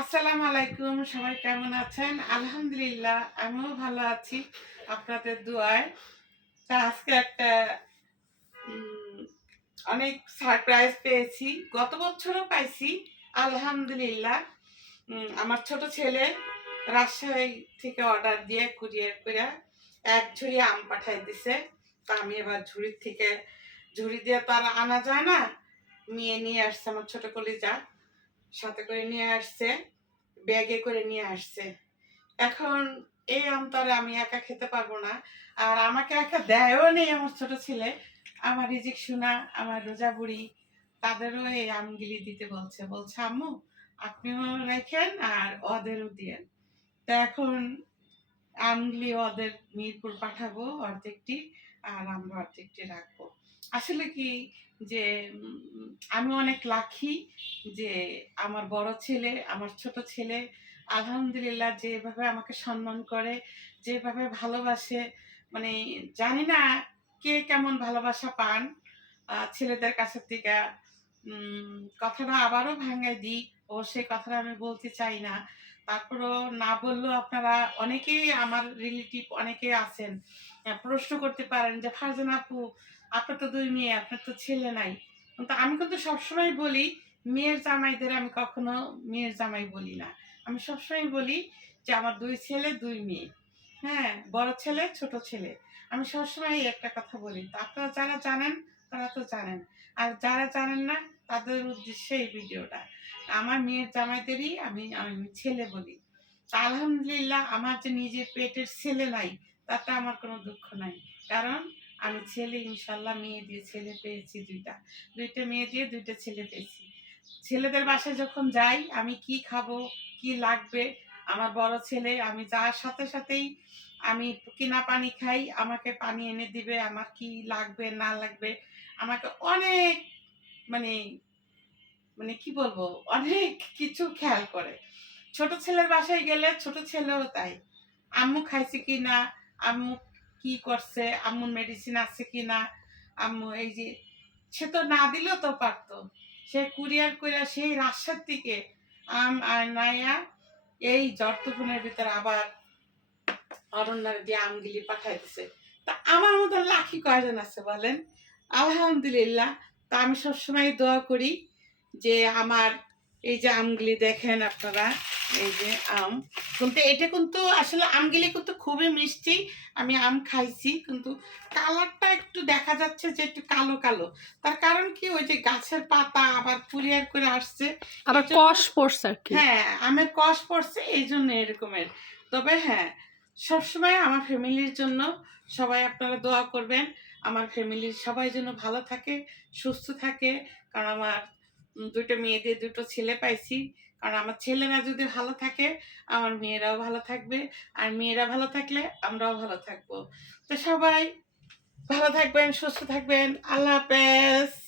আসসালামু আলাইকুম, সবাই কেমন আছেন? আলহামদুলিল্লাহ, আমিও ভালো আছি আপনাদের দোয়ায়। তা আজকে একটা অনেক সারপ্রাইজ পেয়েছি। গত বছরও পাইছি, আলহামদুলিল্লাহ। আমার ছোট ছেলে রাজশাহী থেকে অর্ডার দিয়ে কুরিয়ার করে এক ঝুড়ি আম পাঠাই দিছে। তা আমি এবার ঝুড়ির থেকে, ঝুড়ি দিয়ে তো আর আনা যায় না, নিয়ে নিয়ে আসছে আমার ছোট কলিজা। সাথে করে নিয়ে আসছে, ব্যাগে করে নিয়ে আসছে। এখন এই আমটারে আমি একা খেতে পারব না, আর আমাকে একা দেয়ও নেই আমার ছোট ছেলে। আমার রিজিক শোনা আমার রোজা বুড়ি, তাদেরও এই আমগুলি দিতে বলছে। বলছে, আম্মু, আপনিও রেখেন আর ওদেরও দিয়েন। তা এখন আমগুলি ওদের মিরপুর পাঠাবো অর্ধেকটি, আর আমরা অর্ধেকটি রাখব। আসলে কি যে আমি অনেক লাখি যে আমার বড় ছেলে, আমার ছোট ছেলে আলহামদুলিল্লাহ যেভাবে আমাকে সম্মান করে, যেভাবে ভালোবাসে মানে জানি না কে কেমন ভালোবাসা পান ছেলেদের কাছের থেকে কথাটা আবারও ভাঙাই দিই, ও সেই কথাটা আমি বলতে চাই না। তারপরও না বললেও আপনারা অনেকেই আমার রিলেটিভ অনেকেই আছেন প্রশ্ন করতে পারেন যে, ফারজান আপু আপনার তো দুই মেয়ে, আপনার তো ছেলে নাই। কিন্তু আমি কিন্তু সবসময় বলি, মেয়ের জামাইদের আমি কখনো মেয়ের জামাই বলি না। আমি সবসময় বলি যে আমার দুই ছেলে, দুই মেয়ে। হ্যাঁ বড় ছেলে, ছোট ছেলে। আমি সবসময় একটা কথা বলি। তো আপনারা যারা জানেন, তারা তো জানেন। আর যারা জানেন না, তাদের উদ্দেশ্যে এই ভিডিওটা। আমার মেয়ের জামাইদেরই আমি আমি ছেলে বলি। তা আলহামদুলিল্লাহ, আমার যে নিজের পেটের ছেলে নাই, তাতে আমার কোনো দুঃখ নাই। কারণ আমি ছেলে, ইনশাল্লাহ মেয়ে দিয়ে ছেলে পেয়েছি দুইটা। দুইটা মেয়ে দিয়ে দুইটা ছেলে পেয়েছি। ছেলেদের বাসায় যখন যাই, আমি কি খাব, কি লাগবে, আমার বড় ছেলে, আমি যাওয়ার সাথে সাথেই আমি কিনা পানি খাই, আমাকে পানি এনে দিবে, আমার কি লাগবে, না লাগবে। আমাকে অনেক মানে মানে কি বলব, অনেক কিছু খেয়াল করে। ছোট ছেলের বাসায় গেলে ছোট ছেলেও তাই। আম্মু খাইছে কি না আম্মু কি করছে, আম্মুর মেডিসিন আছে কি না আম্মু এই যে, সে তো না দিলেও তো পারতো। সে কুরিয়ার করে সেই রাস্তার দিকে আম আর নাইয়া এই জর্তফুনের ভিতরে আবার অরণ্যার দিয়ে আমগুলি পাঠাই দিছে তা আমার মতো লাখি কয়জন আছে বলেন? আলহামদুলিল্লাহ, তা আমি সবসময় দোয়া করি যে আমার এই যে আমগুলি দেখেন আপনারা এই যে আম। কিন্তু এটা কিন্তু আসলে আমগুলি কিন্তু খুবই মিষ্টি। আমি আম খাইছি কিন্তু কালারটা একটু দেখা যাচ্ছে যে একটু কালো কালো। তার কারণ কি ওই যে গাছের পাতা আবার কুরিয়ার করে আসছে। আবার কষ পড়ছে আর কি। হ্যাঁ আমের কষ পড়ছে এই জন্য এরকমের। তবে হ্যাঁ সবসময় আমার ফ্যামিলির জন্য সবাই আপনারা দোয়া করবেন। আমার ফ্যামিলির সবাই যেন ভালো থাকে সুস্থ থাকে। কারণ আমার দুটো মেয়ে দিয়ে দুটো ছেলে পাইছি। কারণ আমার ছেলেরা যদি ভালো থাকে, আমার মেয়েরাও ভালো থাকবে। আর মেয়েরা ভালো থাকলে আমরাও ভালো থাকব। তো সবাই ভালো থাকবেন, সুস্থ থাকবেন। আল্লাহ হাফেজ।